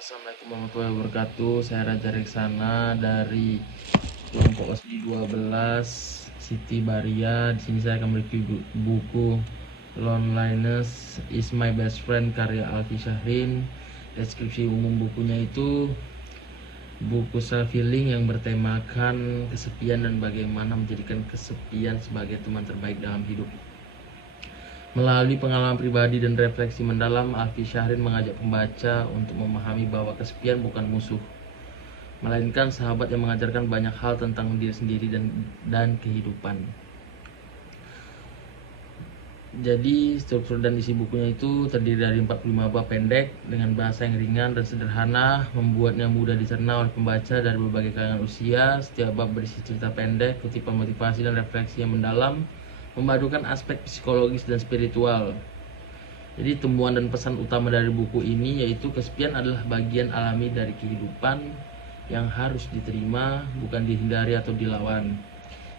Assalamualaikum warahmatullahi wabarakatuh. Saya Raja Reksana dari kelompok OSDI 12 Siti Baria. Di sini saya akan mereview buku Loneliness is My Best Friend karya Alfi Syahrin. Deskripsi umum bukunya itu buku self healing yang bertemakan kesepian dan bagaimana menjadikan kesepian sebagai teman terbaik dalam hidup. Melalui pengalaman pribadi dan refleksi mendalam, Alfi Syahrin mengajak pembaca untuk memahami bahwa kesepian bukan musuh, melainkan sahabat yang mengajarkan banyak hal tentang diri sendiri dan kehidupan. Jadi struktur dan isi bukunya itu terdiri dari 45 bab pendek dengan bahasa yang ringan dan sederhana, membuatnya mudah dicerna oleh pembaca dari berbagai kalangan usia. Setiap bab berisi cerita pendek, kutipan motivasi dan refleksi yang mendalam, memadukan aspek psikologis dan spiritual. Jadi temuan dan pesan utama dari buku ini yaitu kesepian adalah bagian alami dari kehidupan yang harus diterima, bukan dihindari atau dilawan.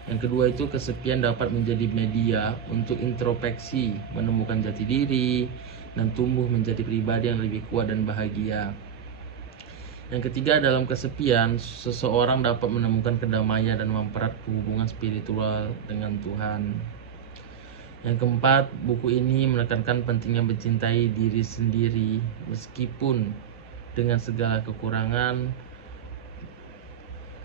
Yang kedua itu kesepian dapat menjadi media untuk introspeksi, menemukan jati diri, dan tumbuh menjadi pribadi yang lebih kuat dan bahagia. Yang ketiga, dalam kesepian, seseorang dapat menemukan kedamaian dan mempererat hubungan spiritual dengan Tuhan. Yang keempat, buku ini menekankan pentingnya mencintai diri sendiri meskipun dengan segala kekurangan.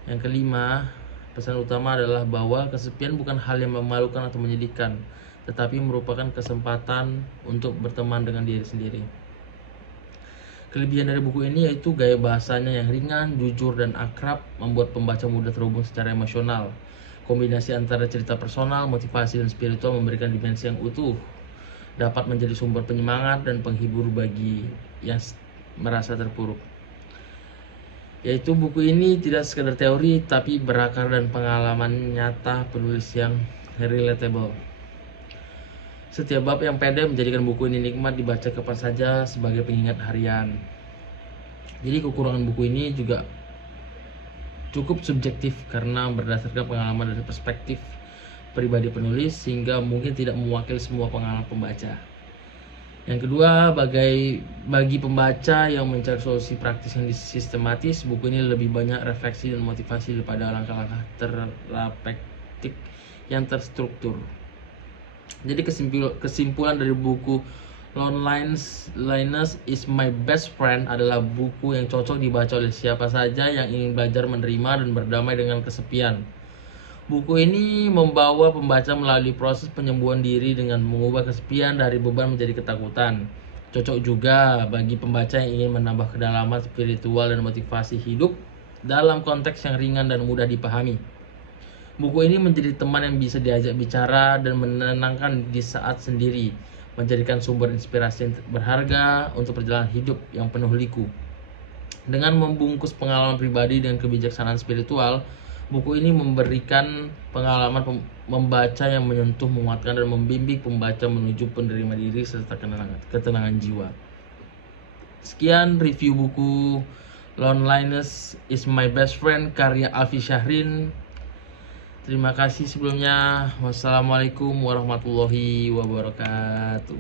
Yang kelima, pesan utama adalah bahwa kesepian bukan hal yang memalukan atau menyedihkan, tetapi merupakan kesempatan untuk berteman dengan diri sendiri. Kelebihan dari buku ini yaitu gaya bahasanya yang ringan, jujur, dan akrab, membuat pembaca mudah terhubung secara emosional. Kombinasi antara cerita personal, motivasi, dan spiritual memberikan dimensi yang utuh, dapat menjadi sumber penyemangat dan penghibur bagi yang merasa terpuruk. Yaitu buku ini tidak sekedar teori, tapi berakar dan pengalaman nyata penulis yang relatable. Setiap bab yang pendek menjadikan buku ini nikmat dibaca kapan saja sebagai pengingat harian. Jadi kekurangan buku ini juga cukup subjektif karena berdasarkan pengalaman dari perspektif pribadi penulis, sehingga mungkin tidak mewakili semua pengalaman pembaca. Yang kedua, bagi pembaca yang mencari solusi praktis yang sistematis, buku ini lebih banyak refleksi dan motivasi daripada langkah-langkah terapektik yang terstruktur. Jadi kesimpulan dari buku Loneliness is My Best Friend adalah buku yang cocok dibaca oleh siapa saja yang ingin belajar menerima dan berdamai dengan kesepian. Buku ini membawa pembaca melalui proses penyembuhan diri dengan mengubah kesepian dari beban menjadi ketakutan. Cocok juga bagi pembaca yang ingin menambah kedalaman spiritual dan motivasi hidup dalam konteks yang ringan dan mudah dipahami. Buku ini menjadi teman yang bisa diajak bicara dan menenangkan di saat sendiri, menjadikan sumber inspirasi yang berharga untuk perjalanan hidup yang penuh liku. Dengan membungkus pengalaman pribadi dengan kebijaksanaan spiritual, buku ini memberikan pengalaman membaca yang menyentuh, menguatkan, dan membimbing pembaca menuju penerima diri serta ketenangan jiwa. Sekian review buku Loneliness is My Best Friend karya Alfi Syahrin. Terima kasih sebelumnya. Wassalamualaikum warahmatullahi wabarakatuh.